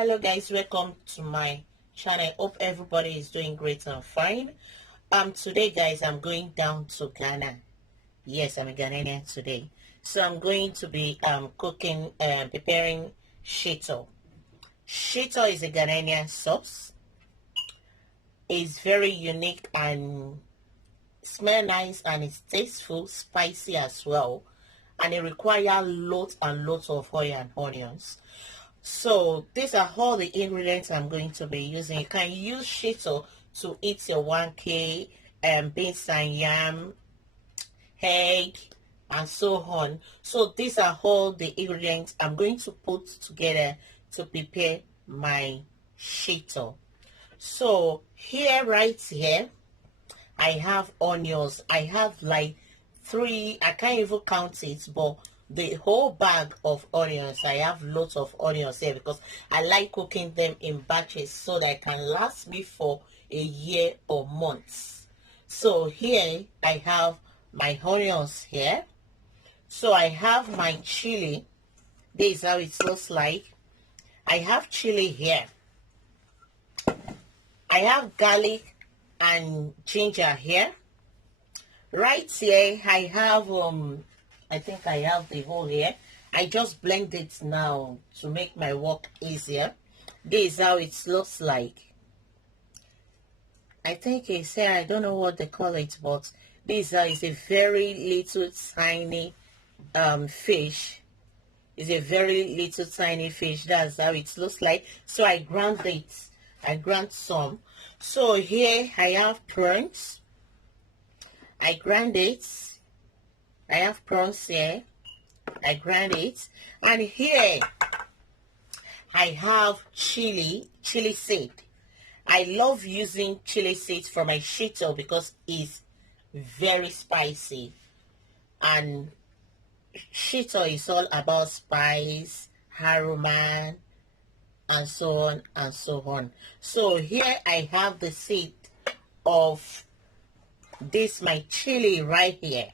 Hello guys, welcome to my channel. Hope everybody is doing great and fine. Today guys, I'm going down to Ghana. Yes, I'm a Ghanaian today. So I'm going to be cooking preparing Shito. Shito is a Ghanaian sauce. It's very unique and smell nice, and it's tasteful, spicy as well, and it requires lots and lots of oil and onions. So these are all the ingredients I'm going to be using. You can use Shito to eat your 1K, beans and yam, egg, and so on. So these are all the ingredients I'm going to put together to prepare my Shito. So here, right here, I have onions. I have like 3, I can't even count it, but the whole bag of onions. I have lots of onions here because I like cooking them in batches so that it can last me for a year or months. So here I have my onions here. So I have my chili. This is how it looks like. I have chili here. I have garlic and ginger here. Right here I have I think I have the whole here. I just blend it now to make my work easier. This is how it looks like. I think it's here, I don't know what they call it, but this is a very little tiny fish. It's a very little tiny fish. That's how it looks like. So I ground it. I ground some. So here I have prawns. I grind it. I have prawns here. I grind it. And here I have chili seed. I love using chili seeds for my Shito because it's very spicy. And Shito is all about spice, aroma, and so on and so on. So here I have the seed of this, my chili right here.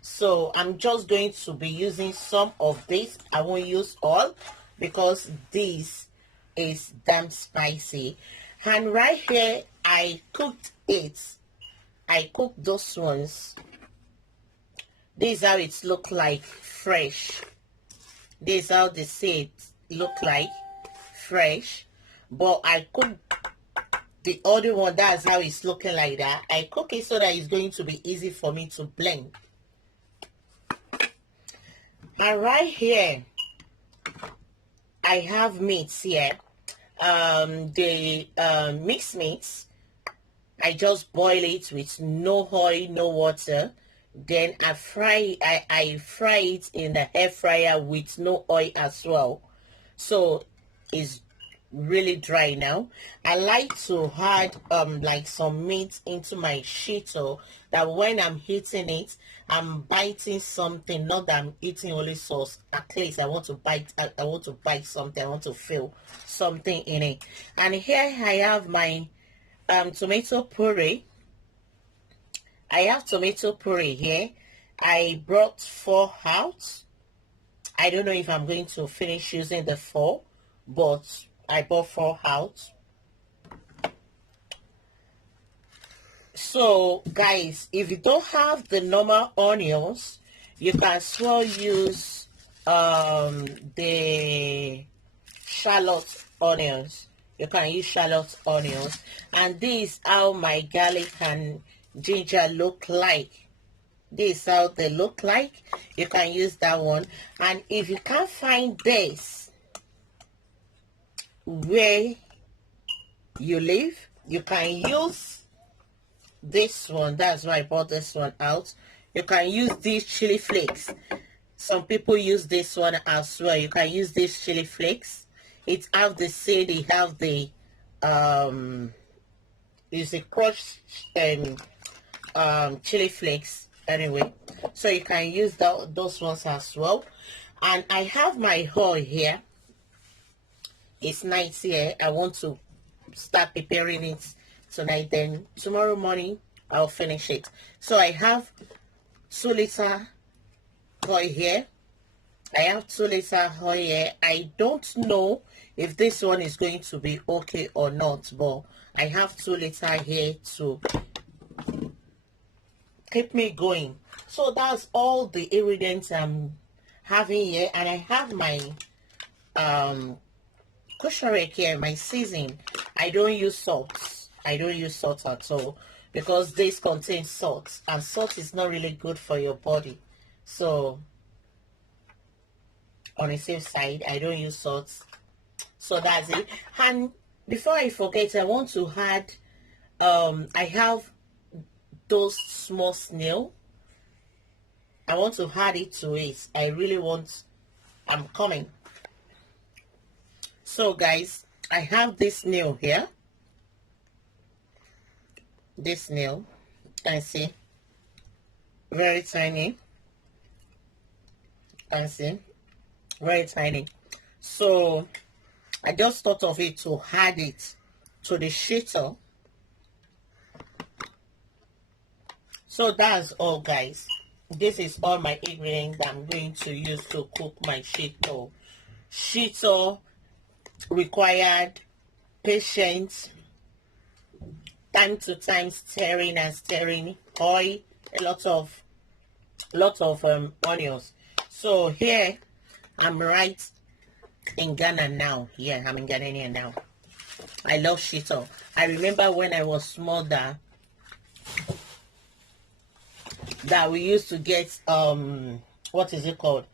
So I'm just going to be using some of this. I won't use all because this is damn spicy. And right here I cooked it. I cooked those ones. This is how it look like fresh. This is how the seeds look like fresh. But I cooked the other one. That's how it's looking like that. I cook it so that it's going to be easy for me to blend. And right here I have meats here. The mixed meats, I just boil it with no oil, no water. Then I fry it in the air fryer with no oil as well. So it's really dry now. I like to add like some meat into my Shito, that when I'm eating it, I'm biting something, not that I'm eating only sauce. At least I want to bite. I want to bite something. I want to feel something in it. And here I have my tomato puree. I have tomato puree here. I brought 4 out. I don't know if I'm going to finish using the 4, but I bought 4 out. So guys, if you don't have the normal onions, you can as well use the shallot onions. You can use shallot onions. And this is how my garlic and ginger look like. This is how they look like. You can use that one. And if you can't find this where you live, you can use this one. That's why I bought this one out. You can use these chili flakes. Some people use this one as well. You can use these chili flakes. It have the seed, it have the it's a crushed chili flakes anyway. So you can use those ones as well. And I have my oil here. It's nice here. I want to start preparing it tonight, then tomorrow morning I'll finish it. So I have 2 liter oil here. I have 2-liter oil here. I don't know if this one is going to be okay or not, but I have 2-liter here to keep me going. So that's all the ingredients I'm having here, and I have my kusharek here, my seasoning. I don't use salt. I don't use salt at all because this contains salt, and salt is not really good for your body. So on the safe side, I don't use salt. So that's it. And before I forget, I want to add I have those small snail. I want to add it to it. I really want. I'm coming. So guys, I have this snail here. This snail, can see, very tiny. Can see, very tiny. So I just thought of it to add it to the Shito. So that's all, guys. This is all my ingredients I'm going to use to cook my Shito. Shito required patience, time to time stirring and stirring, oil, a lot of onions. So here I'm right in Ghana now. Yeah, I'm in Ghanaian now. I love Shito. I remember when I was small that we used to get what is it called?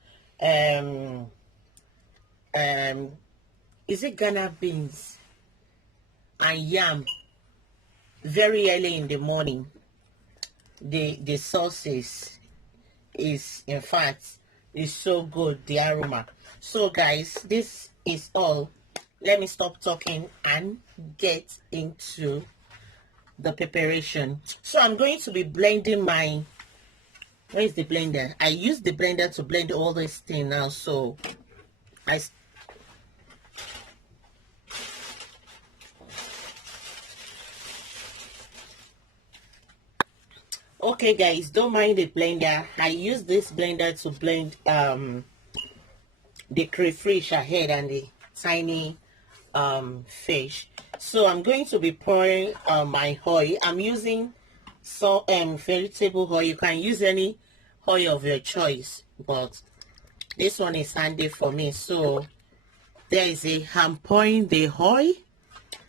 Is it Ghana beans and yam very early in the morning? The sauces is, in fact, is so good, the aroma. So guys, this is all. Let me stop talking and get into the preparation. So I'm going to be blending my, where is the blender? I use the blender to blend all this thing now. So okay guys, don't mind the blender. I use this blender to blend the crayfish ahead and the tiny fish. So I'm going to be pouring my oil. I'm using vegetable oil. You can use any oil of your choice, but this one is handy for me. So there is I'm pouring the oil.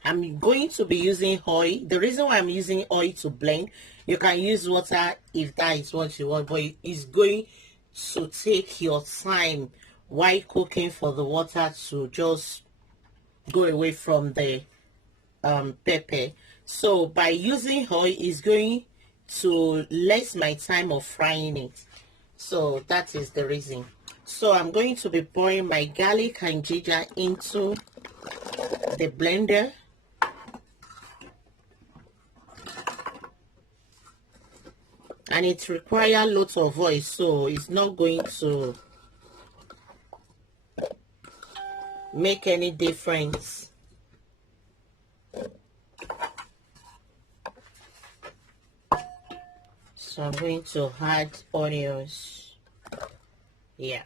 I'm going to be using oil. The reason why I'm using oil to blend, you can use water if that is what you want, but it's going to take your time while cooking for the water to just go away from the pepper. So by using oil, is going to less my time of frying it. So that is the reason. So I'm going to be pouring my garlic and ginger into the blender. And it requires lots of oil, so it's not going to make any difference. So I'm going to add onions. Yeah.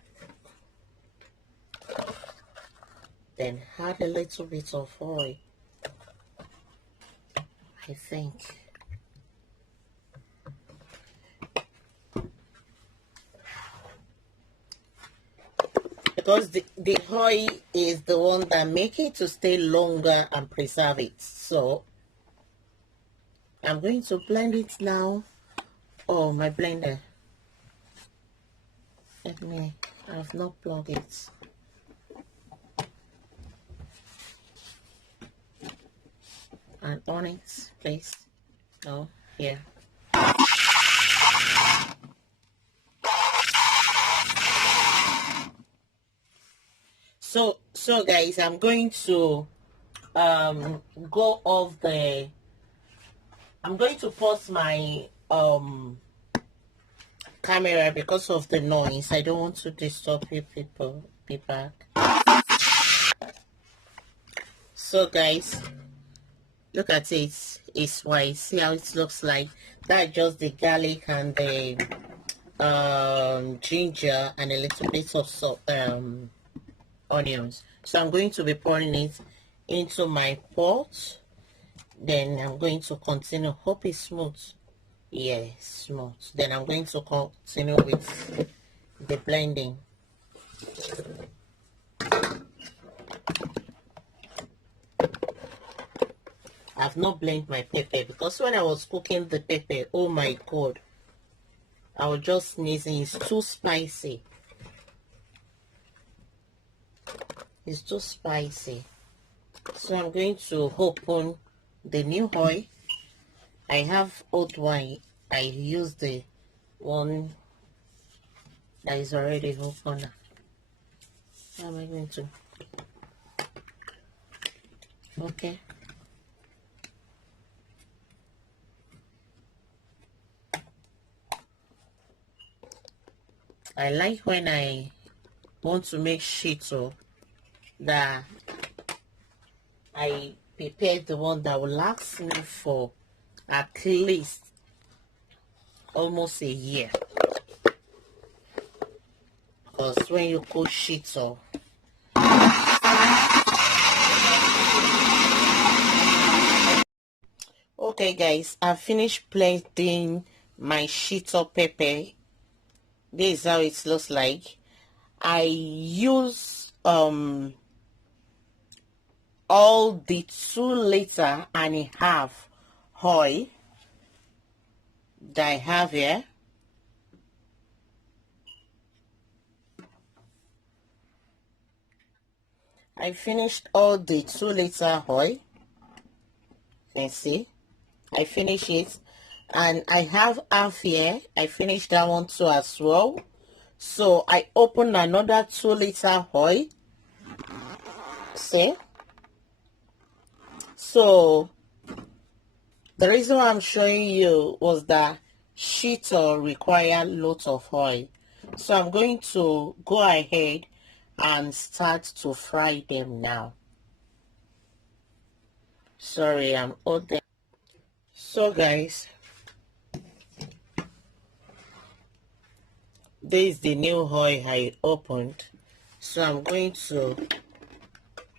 Then add a little bit of oil, I think. Because the oil is the one that make it to stay longer and preserve it. So I'm going to blend it now. Oh, my blender. Let me, I have not plugged it. And on it, please. Oh, here. So guys, I'm going to go off the, I'm going to pause my camera because of the noise. I don't want to disturb you people. Be back. So guys, look at it. It's white. See how it looks like? That's just the garlic and the ginger, and a little bit of salt, onions. So I'm going to be pouring it into my pot. Then I'm going to continue. Hope it's smooth. Yes, smooth. Then I'm going to continue with the blending. I've not blended my pepper because when I was cooking the pepper, oh my god, I was just sneezing. It's too spicy. It's too spicy. So I'm going to open the new oil. I have old wine. I use the one that is already open. How am I going to? Okay. I like when I want to make shito that I prepare the one that will last me for at least almost a year. Because when you cook shito, okay guys, I finished blending my shito pepper. This is how it looks like. I use all the 2.5 liters oil that I have here. I finished all the 2 liter oil. You can see I finished it, and I have half here. I finished that one too as well. So I opened another 2 liter oil. See, so the reason why I'm showing you was that shito require lots of oil. So I'm going to go ahead and start to fry them now. Sorry, I'm out there. So guys, this is the new oil I opened. So I'm going to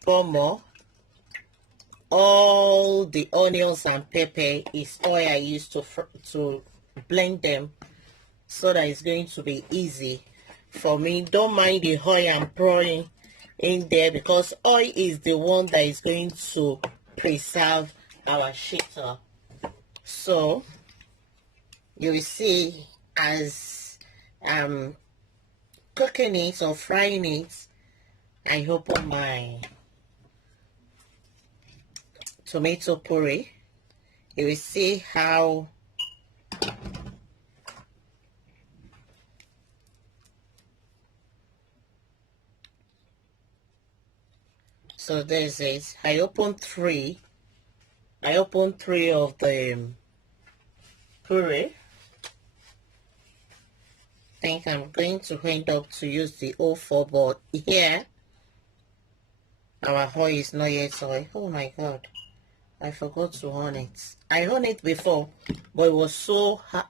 pour more. All the onions and pepper is oil I used to blend them, so that it's going to be easy for me. Don't mind the oil I'm pouring in there, because oil is the one that is going to preserve our shito. So you will see as I'm cooking it or frying it, I open my tomato puree. You will see how so there's it. I opened three of the puree. I think I'm going to end up to use the 04, but here our oil is not yet oil. Oh my god, I forgot to on it. I on it before, but it was so high.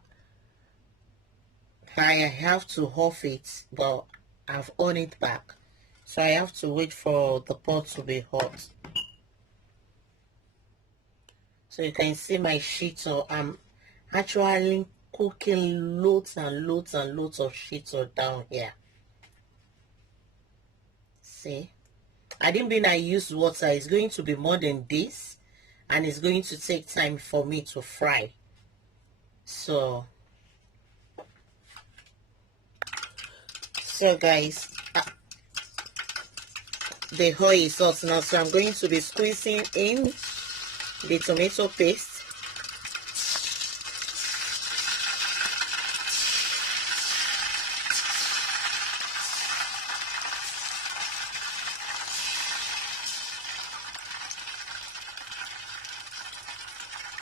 I have to off it, but I've on it back, so I have to wait for the pot to be hot. So you can see my shito. I'm actually cooking loads and loads and loads of shito down here. See, I didn't mean I use water. It's going to be more than this, and it's going to take time for me to fry. So guys, the oil is hot now, so I'm going to be squeezing in the tomato paste.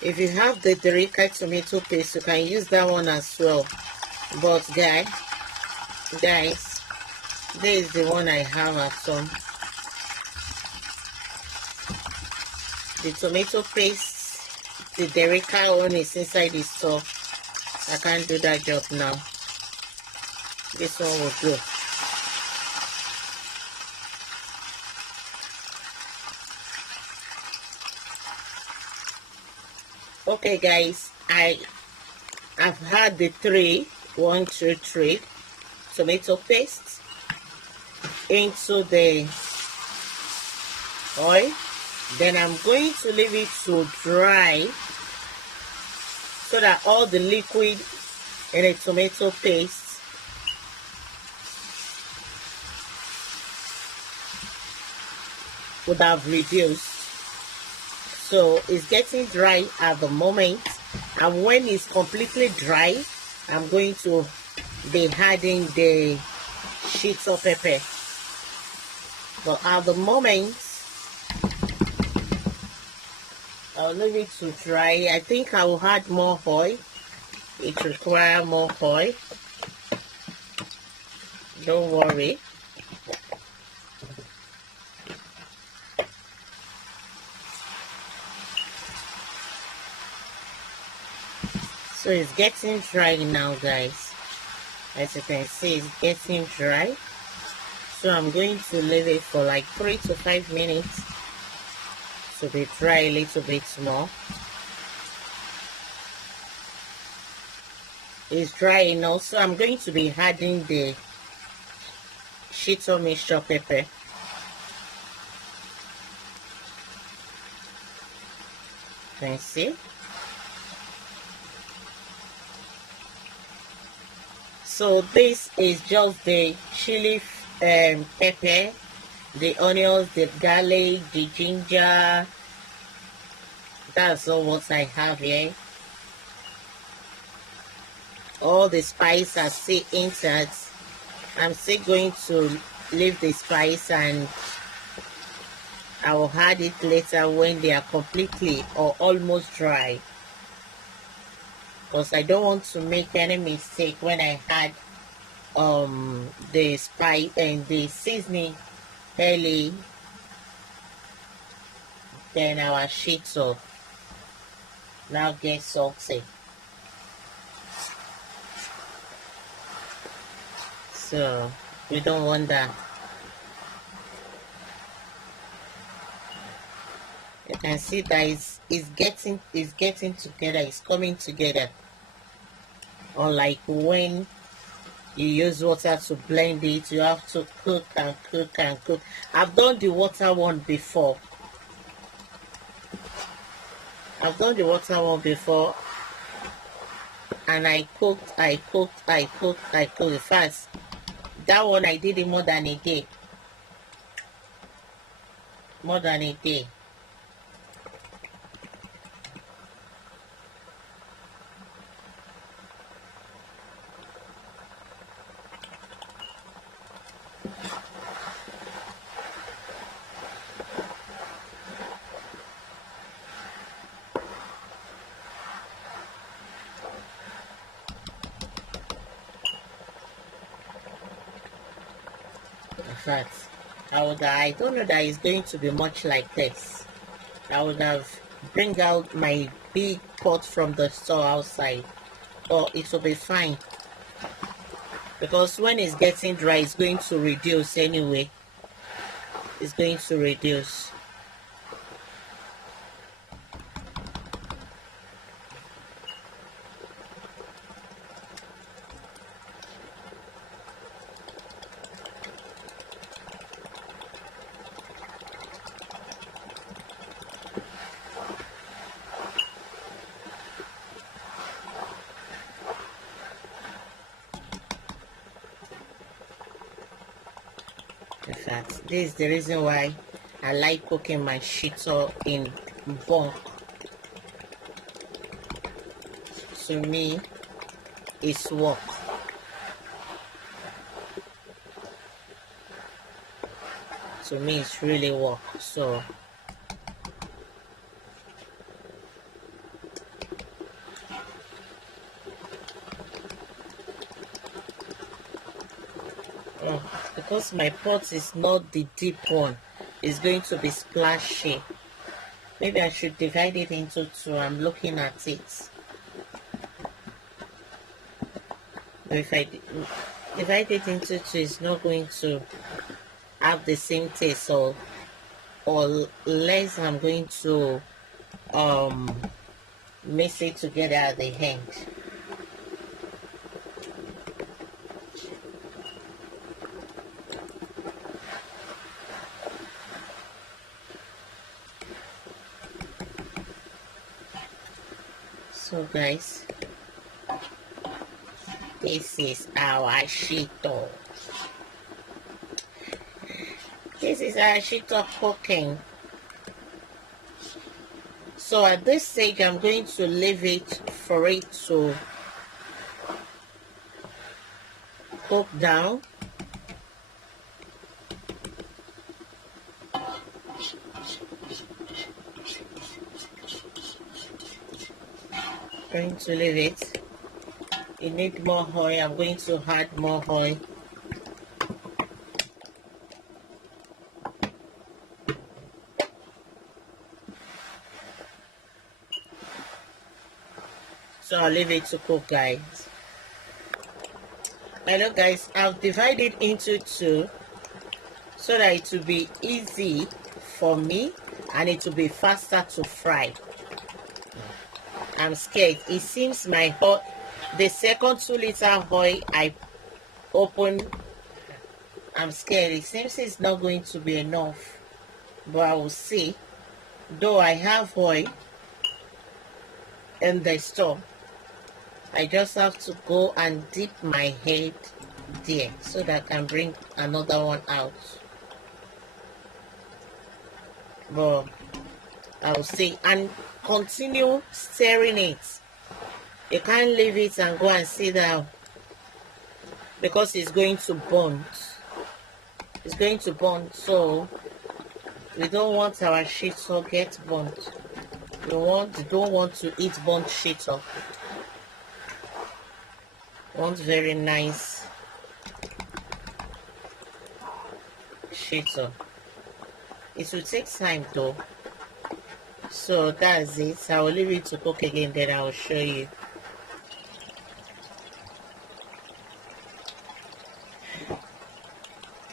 If you have the Derika tomato paste, you can use that one as well. But guys, this is the one I have at home. The tomato paste, the Derika one is inside the store. I can't do that job now. This one will go. Okay guys, I've had the 1, 2, 3 tomato paste into the oil. Then I'm going to leave it to dry so that all the liquid in the tomato paste would have reduced. So it's getting dry at the moment, and when it's completely dry, I'm going to be adding the Shito pepper. But at the moment, I'll leave it to dry. I think I will add more oil. It requires more oil. Don't worry. So it's getting dry now, guys. As you can see, it's getting dry. So I'm going to leave it for like 3 to 5 minutes to be dry a little bit more. It's dry enough, so I'm going to be adding the Shito mixture pepper. You can see. So this is just the chili pepper, the onions, the garlic, the ginger. That's all what I have here. All the spice are still inside. I'm still going to leave the spice and I will add it later when they are completely or almost dry. Because I don't want to make any mistake when I add the spice and the seasoning early, then our Shito now get salty. So we don't want that. You can see that it's getting together, it's coming together. Unlike when you use water to blend it, you have to cook and cook and cook. I've done the water one before. And I cooked. Fast. That one I did it more than a day. Fact, I don't know that it's going to be much like this. I would have bring out my big pot from the store outside, but it will be fine because when it's getting dry, it's going to reduce anyway. It's going to reduce. In fact, this is the reason why I like cooking my Shito in bulk. To me, it's work. To me, it's really work. So because my pot is not the deep one, it's going to be splashy. Maybe I should divide it into two. I'm looking at it. If I divide it into two, it's not going to have the same taste. So, or less, I'm going to mix it together at the end. So guys, this is our Shito. This is our Shito cooking. So at this stage, I'm going to leave it for it to cook down. Going to leave it. You need more oil. I'm going to add more oil. So I'll leave it to cook, guys. Hello guys, I've divided into two so that it will be easy for me and it will be faster to fry. I'm scared. It seems my hot, the second 2-liter oil I opened, I'm scared. It seems it's not going to be enough, but I will see. Though I have oil in the store, I just have to go and dip my head there so that I can bring another one out. But I will see, and continue stirring it. You can't leave it and go and sit down because it's going to burn. It's going to burn, so we don't want our shito get burnt. We don't want to eat burnt shito. Want very nice shito. It will take time though. So that's it. I will leave it to cook again, then I will show you.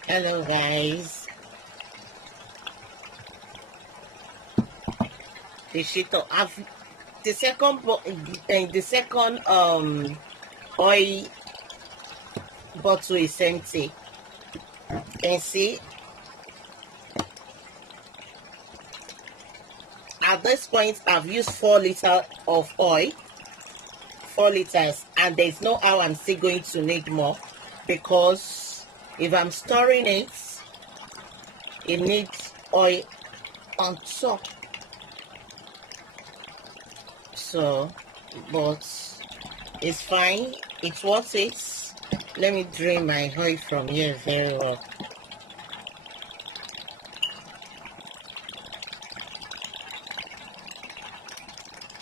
Hello guys. The shito, the second oil bottle is empty. You can see at this point I've used 4 liters of oil, 4 liters, and there's no how I'm still going to need more, because if I'm storing it, it needs oil on top. So, but it's fine, it's worth it. Let me drain my oil from here very well.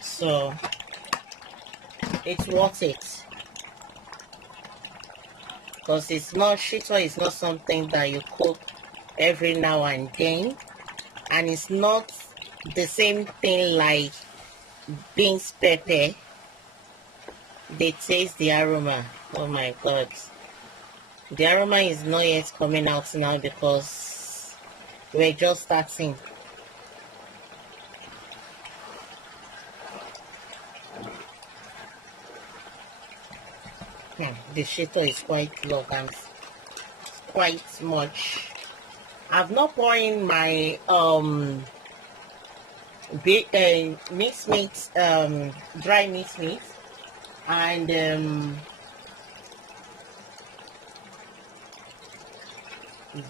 So it's worth it, because it's not, shito is not something that you cook every now and then, and it's not the same thing like beans pepper. They taste the aroma. Oh my god, the aroma is not yet coming out now because we're just starting. The shito is quite long and quite much. I've not poured in my mixed meat, dry mixed meat, and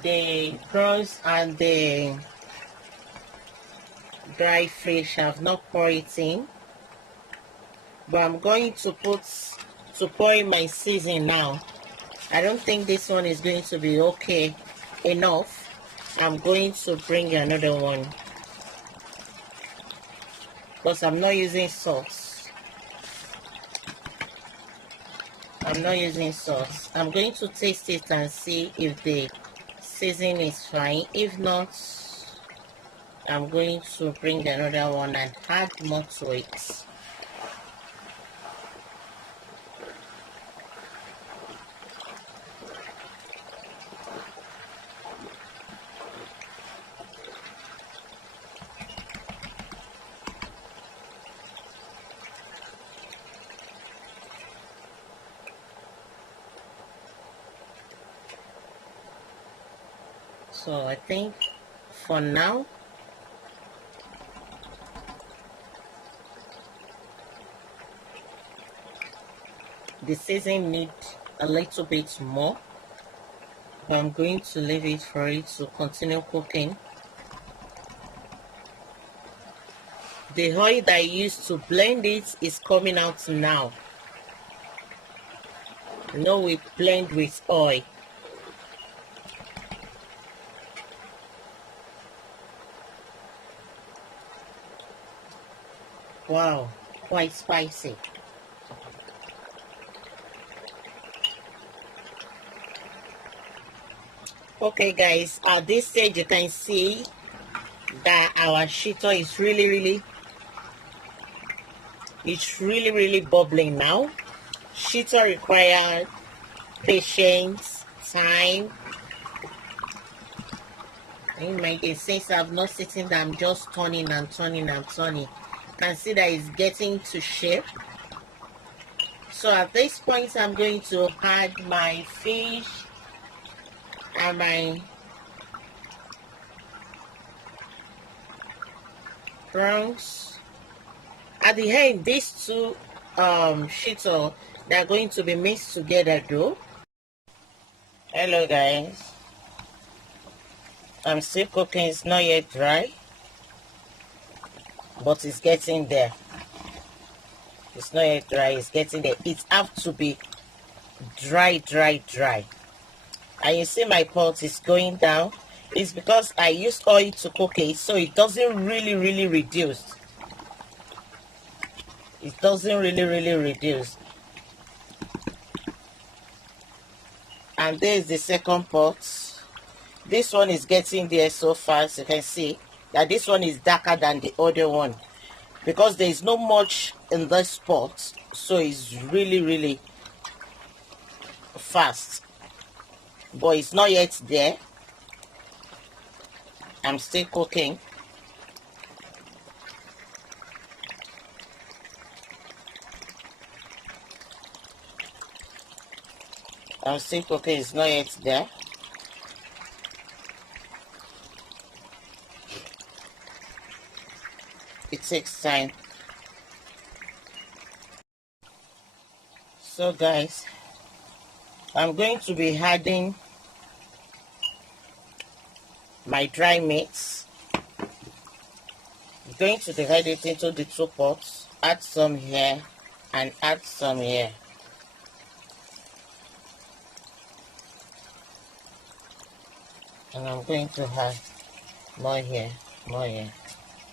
the prawns and the dry fish. I've not poured it in, but I'm going to pour in my season now. I don't think this one is going to be okay enough. I'm going to bring another one because I'm not using sauce. I'm not using sauce. I'm going to taste it and see if the season is fine. If not, I'm going to bring another one and add more to it. So I think for now, the season needs a little bit more, but I'm going to leave it for it to continue cooking. The oil that I used to blend it is coming out now. Now we blend with oil. Wow, quite spicy. Okay guys, at this stage you can see that our shito is really bubbling now. Shito requires patience, time. In my case, since I've not sitting there, I'm just turning and turning and turning. You can see that it's getting to shape. So at this point, I'm going to add my fish and my prawns. At the end, these two shito, they're going to be mixed together though. Hello guys, I'm still cooking. It's not yet dry, but it's getting there. It's not yet dry, it's getting there. It has to be dry. And you see my pot is going down. It's because I used oil to cook it, so it doesn't really reduce. It doesn't really reduce. And there's the second pot. This one is getting there so fast. You can see that this one is darker than the other one because there is not much in this pot, so it's really fast, but it's not yet there. I'm still cooking. I'm still cooking. It's not yet there. It takes time. So guys, I'm going to be adding my dry mix. I'm going to divide it into the two pots. Add some here and add some here. And I'm going to add more here, more here.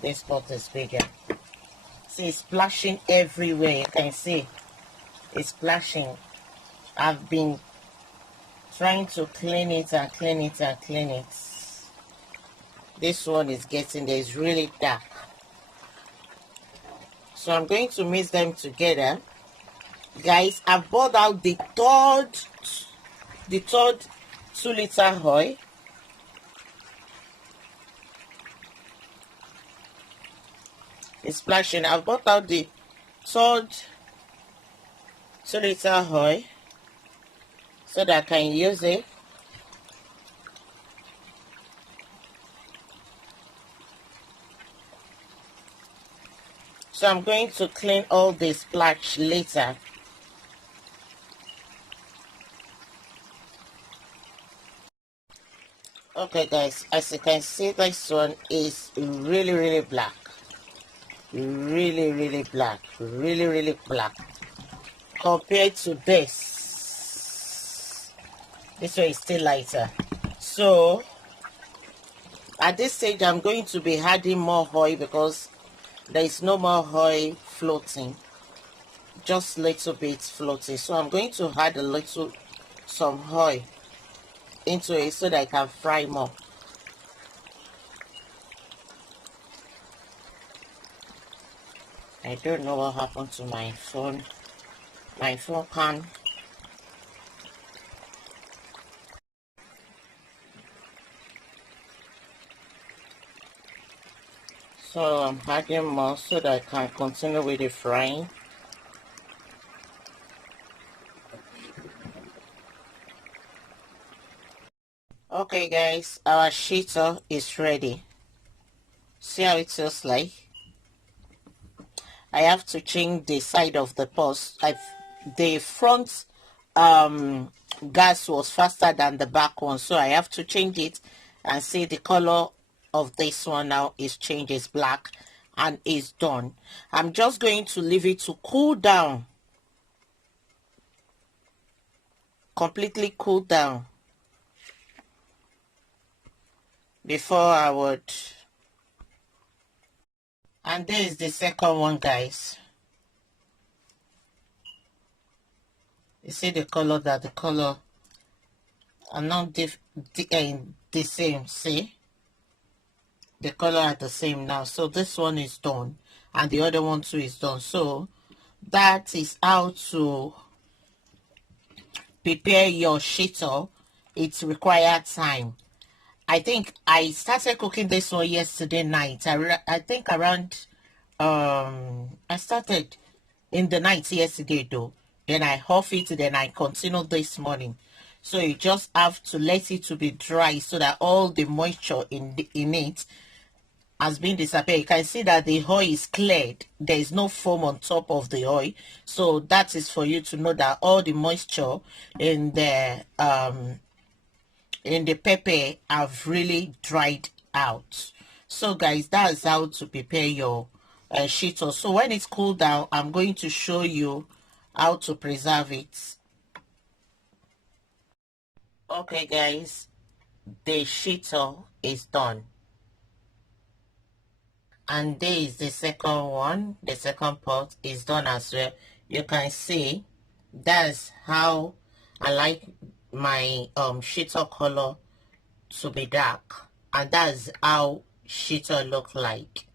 This pot is bigger. See, it's splashing everywhere. You can see it's splashing. I've been trying to clean it and clean it and clean it. This one is getting there. It's really dark. So I'm going to mix them together. Guys, I bought out the third 2-liter oil. It's splashing. I've bought out the third 2-liter oil so that I can use it. So I'm going to clean all this splash later. Okay guys, as you can see, this one is really black. Really black. Really black. Compared to this one is still lighter. So at this stage, I'm going to be adding more oil because there is no more oil floating, just little bit floating. So I'm going to add some oil into it so that I can fry more. I don't know what happened to my phone. My phone can. So I'm adding more so that I can continue with the frying. Okay guys, our Shito is ready. See how it feels like? I have to change the side of the post. The front gas was faster than the back one, so I have to change it. And see, the color of this one now is changed, it's black, and it's done. I'm just going to leave it to cool down, completely cool down, before I would. And this is the second one, guys. You see the color, that the color are not the same. See, the color are the same now. So this one is done, and the other one too is done. So that is how to prepare your shito. It requires time. I think I started cooking this one yesterday night. I think around I started in the night yesterday though. Then I off it, then I continued this morning. So you just have to let it to be dry so that all the moisture in it has been disappeared. You can see that the oil is cleared. There is no foam on top of the oil. So that is for you to know that all the moisture in the pepper have really dried out. So guys, that's how to prepare your shito. So when it's cooled down, I'm going to show you how to preserve it. Okay guys, the shito is done, and this is the second one. The second pot is done as well. You can see that's how I like my shito color to be dark, and that's how shito look like.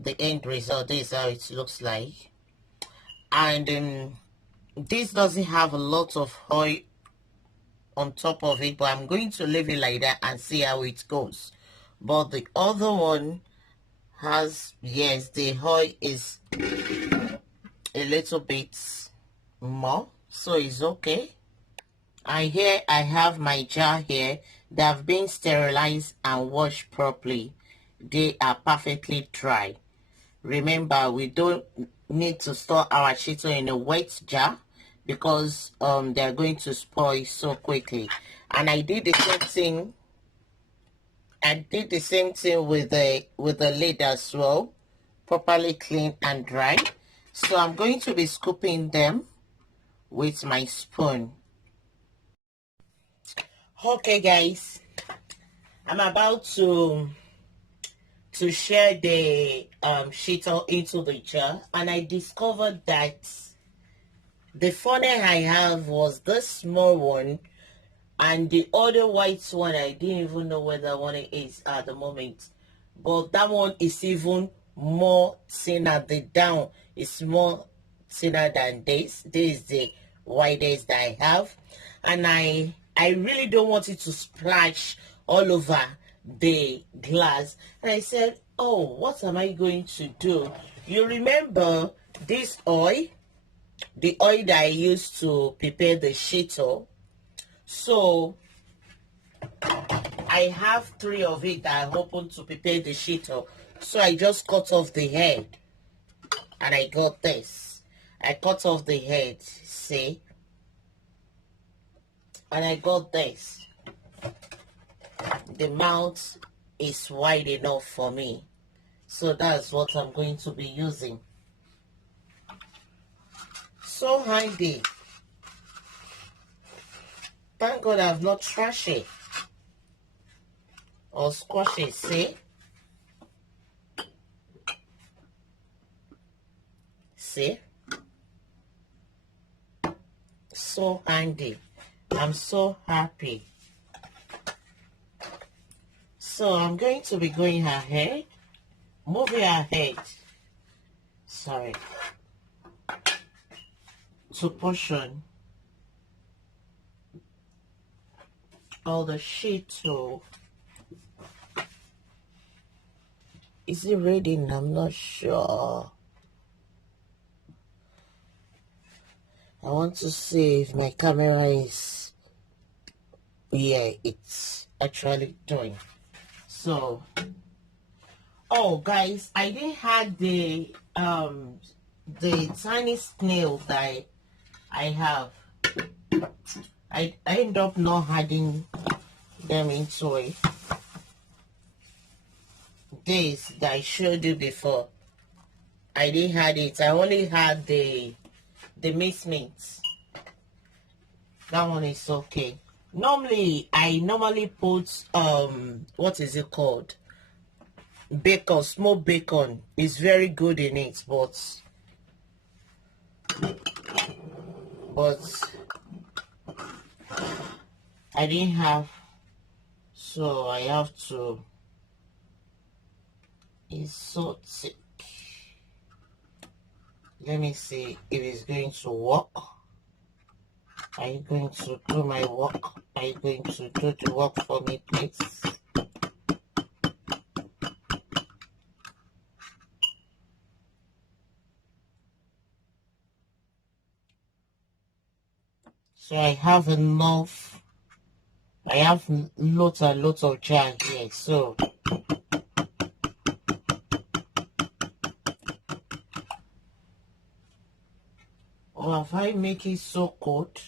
The end result, this is how it looks like. And this doesn't have a lot of oil on top of it, but I'm going to leave it like that and see how it goes. But the other one has, yes, the oil is a little bit more, so it's okay. And here I have my jar here. They have been sterilized and washed properly. They are perfectly dry. Remember, we don't need to store our shito in a wet jar because they're going to spoil so quickly. And I did the same thing. I did the same thing with the lid as well, properly clean and dry. So I'm going to be scooping them with my spoon. Okay guys, I'm about to share the shito into the jar, and I discovered that the funnel I have was this small one, and the other white one I didn't even know where that one is at the moment, but that one is even more thinner. The down is more thinner than this. This is the widest that I have, and I really don't want it to splash all over the glass. And I said, oh, what am I going to do? You remember this oil, the oil that I used to prepare the shito? So I have 3 of it that I opened to prepare the shito. So I just cut off the head, and I got this. I cut off the head, see? And I got this. The mouth is wide enough for me. So that's what I'm going to be using. So handy. Thank God I've not trashed it or squashed it, see? See? So handy. I'm so happy. So I'm going to be going ahead, moving ahead, sorry, to portion all the shito. Is it ready? I'm not sure. I want to see if my camera is yeah, it's actually doing. So, oh guys, I didn't have the tiny snail that I have. I end up not adding them into it. This that I showed you before, I didn't had it. I only had the mince. That one is okay. Normally, I normally put what is it called? Bacon, smoked bacon is very good in it, but I didn't have, so I have to. It's so thick. Let me see if it's going to work. Are you going to do my work? Are you going to do the work for me, please? So I have enough. I have lots and lots of jar here. So or if I make it so cold,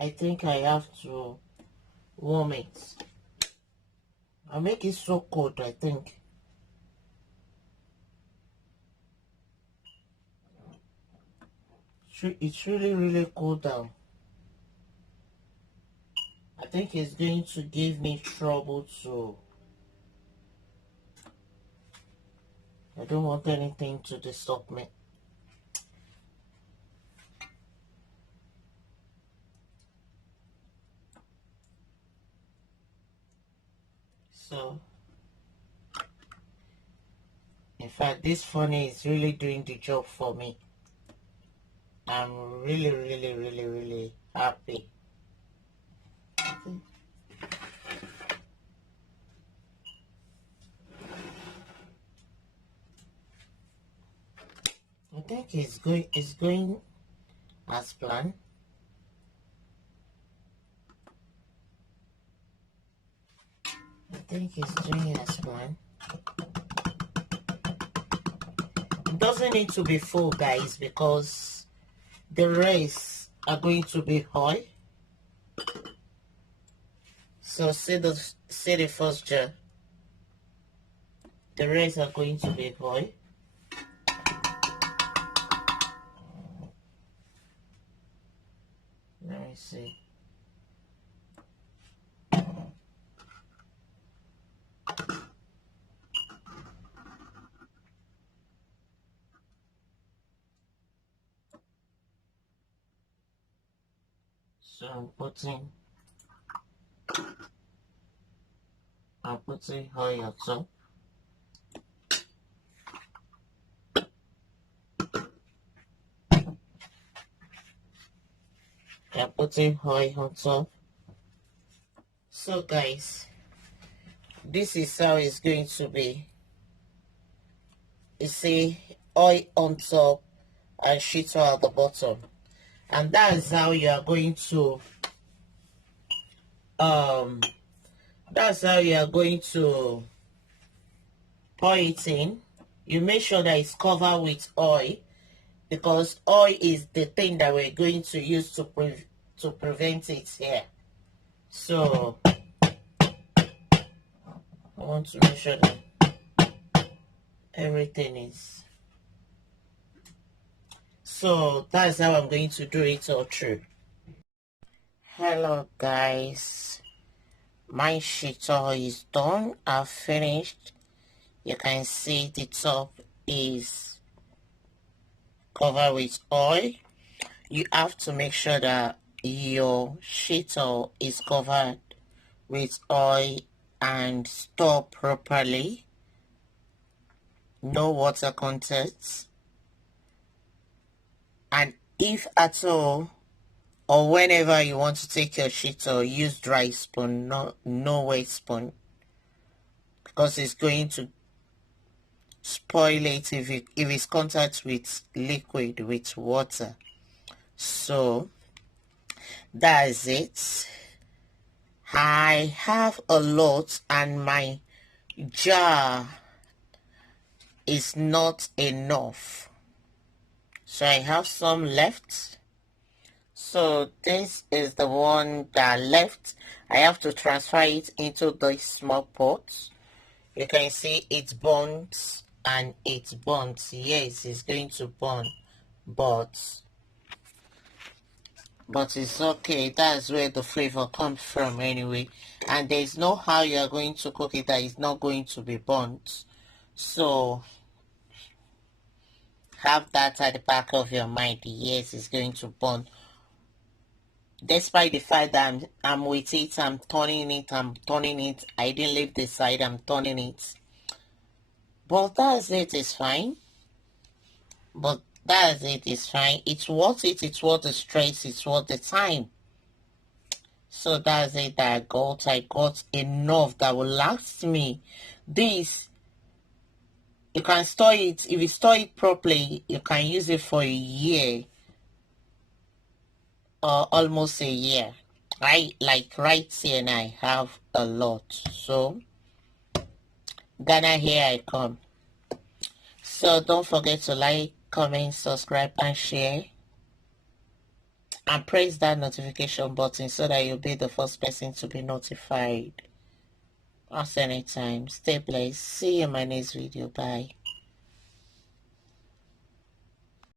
I think I have to warm it. I'll make it so cold, I think. It's really, really cold down. I think it's going to give me trouble to. I don't want anything to disturb me. So, in fact, this funny is really doing the job for me. I'm really, really, really, really happy. I think it's going as planned. I think it's doing as planned. It doesn't need to be full, guys, because the rays are going to be high. So see the first jar. The rays are going to be high. Let me see. So I'm putting oil on top. I'm putting oil on top. So guys, this is how it's going to be. You see, oil on top and Shito at the bottom, and that is how you are going to that's how you are going to pour it in. You make sure that it's covered with oil, because oil is the thing that we're going to use to prevent it here. So I want to make sure that everything is. So that's how I'm going to do it all through. Hello guys, my Shito is done. I've finished. You can see the top is covered with oil. You have to make sure that your Shito is covered with oil and stored properly. No water content. And if at all, or whenever you want to take your Shito, use dry spoon, no wet spoon, because it's going to spoil it if it's contact with liquid, with water. So That's it. I have a lot and my jar is not enough, so I have some left. So this is the one that left. I have to transfer it into the small pot. You can see it burns and it burns. Yes, it's going to burn, but it's okay. That's where the flavor comes from anyway, and there's no how you are going to cook it that is not going to be burnt. So have that at the back of your mind. Yes, it's going to burn, despite the fact that I'm with it, I'm turning it, I didn't leave the side, I'm turning it. But that's it, it's fine. But that's it, it's fine. It's worth it, it's worth the stress, it's worth the time. So that's it that I got enough that will last me. This, you can store it, if you store it properly, you can use it for a year. Or almost a year. Like right here, and I have a lot. So Ghana, here I come. So don't forget to like, comment, subscribe, and share, and press that notification button so that you'll be the first person to be notified. At any time. Stay blessed. See you in my next video. Bye.